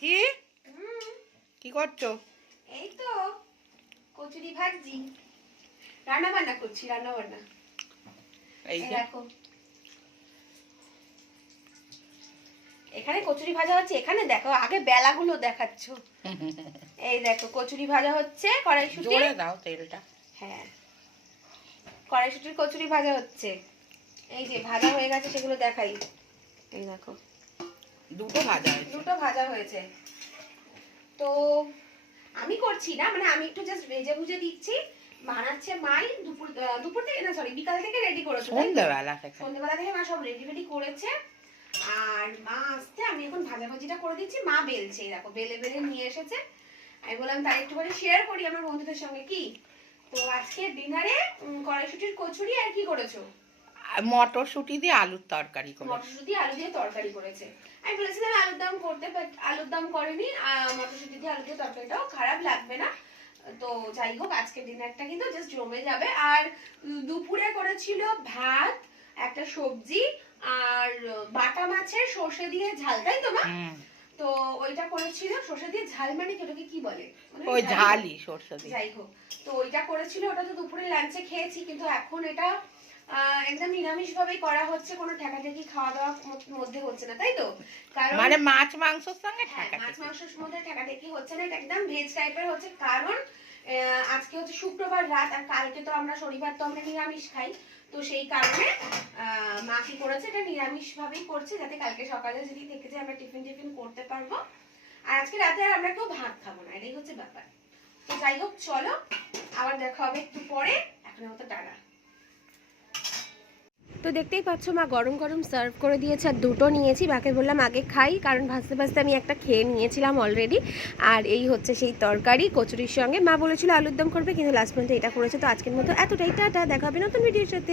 কি কি করছো? এই তো কচুরি ভাজি, রান্না বান্না করছি, রান্না বান্না। এই যে দেখো এখানে কচুরি ভাজা হচ্ছে, এখানে দেখো আগে বেলাগুলো দেখাচ্ছ। এই দেখো কচুরি ভাজা হচ্ছে, কড়াইশুঁটি। জোরে দাও তেলটা। হ্যাঁ, কড়াইশুঁটির কচুরি ভাজা হচ্ছে। এই যে ভাজা হয়ে গেছে, সেগুলো দেখাই। এই দেখো দুটো ভাজা হয়েছে। দুটো ভাজা হয়েছে। তো আমি করছি না, মানে আমি একটু জাস্ট ভেজে ভুজে দিচ্ছি। বানাচ্ছে মাই দুপুর থেকে, না সরি বিকাল থেকে রেডি করেছে। সন্ধ্যেবেলা থেকে মা সব রেডি করেছে। আর মা আসতে আমি এখন ভাজাভাজিটা করে দিচ্ছি। মা বেলছে, দেখো বেলে বেলে নিয়ে এসেছে। আমি বললাম তাই একটু করে শেয়ার করি আমার বন্ধুদের সঙ্গে। কি তো আজকে ডিনারে কড়াইশুঁটির কচুরি। আর কি করেছো? মটরশুঁটি দিয়ে আলুর তরকারি করেছে। মটরশুঁটি আলু দিয়ে তরকারি করেছে। আমি বলেছিলাম আলুর দম করতে, আলুর দম করেনি। মটরশুঁটি দিয়ে আলু দিয়ে তরকারিটাও খারাপ লাগবে না। তো যাই হোক, আজকে ডিনারটা কিন্তু জাস্ট জমে যাবে। আর দুপুরে করেছিল ভাত, একটা সবজি, আর বাটা মাছের সর্ষে দিয়ে ঝাল, তাই তো মা? তো ওইটা করেছিল সর্ষে দিয়ে ঝাল, মানে ওটাকে কি বলে? ওই ঝালই সর্ষে দিয়ে। যাই হোক, তো ওইটা করেছিল, ওটা তো দুপুরে লাঞ্চে খেয়েছি। কিন্তু এখন এটা একদম নিরামিষ ভাবেই করা হচ্ছে, কোনো ঠেকাঠেকি খাওয়া দাওয়ার মধ্যে হচ্ছে না, তাই তো? কারণ মানে মাছ মাংসের সঙ্গে মাছ মাংসের মধ্যে ঠেকাঠেকি হচ্ছে না, এটা একদম ভেজ টাইপের হচ্ছে। কারণ আজকে হচ্ছে শুক্রবার রাত, আর কালকে তো আমরা শনিবার তো আমরা নিরামিষ খাই। তো সেই কারণে মা কি করেছে, এটা নিরামিষ ভাবেই করছে, যাতে কালকে সকালে যদি থেকে যায় আমরা টিফিন করতে পারবো। আর আজকে রাতে আর আমরা কেউ ভাত খাবো না, এটাই হচ্ছে ব্যাপার। তো যাই হোক, চলো আবার দেখা হবে একটু পরে। এখন মতো টাটা। তো দেখতেই পাচ্ছ মা গরম গরম সার্ভ করে দিয়েছে, আর দুটো নিয়েছি। মাকে বললাম আগে খাই, কারণ ভাজতে ভাজতে আমি একটা খেয়ে নিয়েছিলাম অলরেডি। আর এই হচ্ছে সেই তরকারি কচুরির সঙ্গে। মা বলেছিল আলুর দম করবে, কিন্তু লাস্ট পর্যন্ত এটা করেছে। তো আজকের মতো এতটাই, টাটা, দেখা হবে নতুন ভিডিওর সাথে।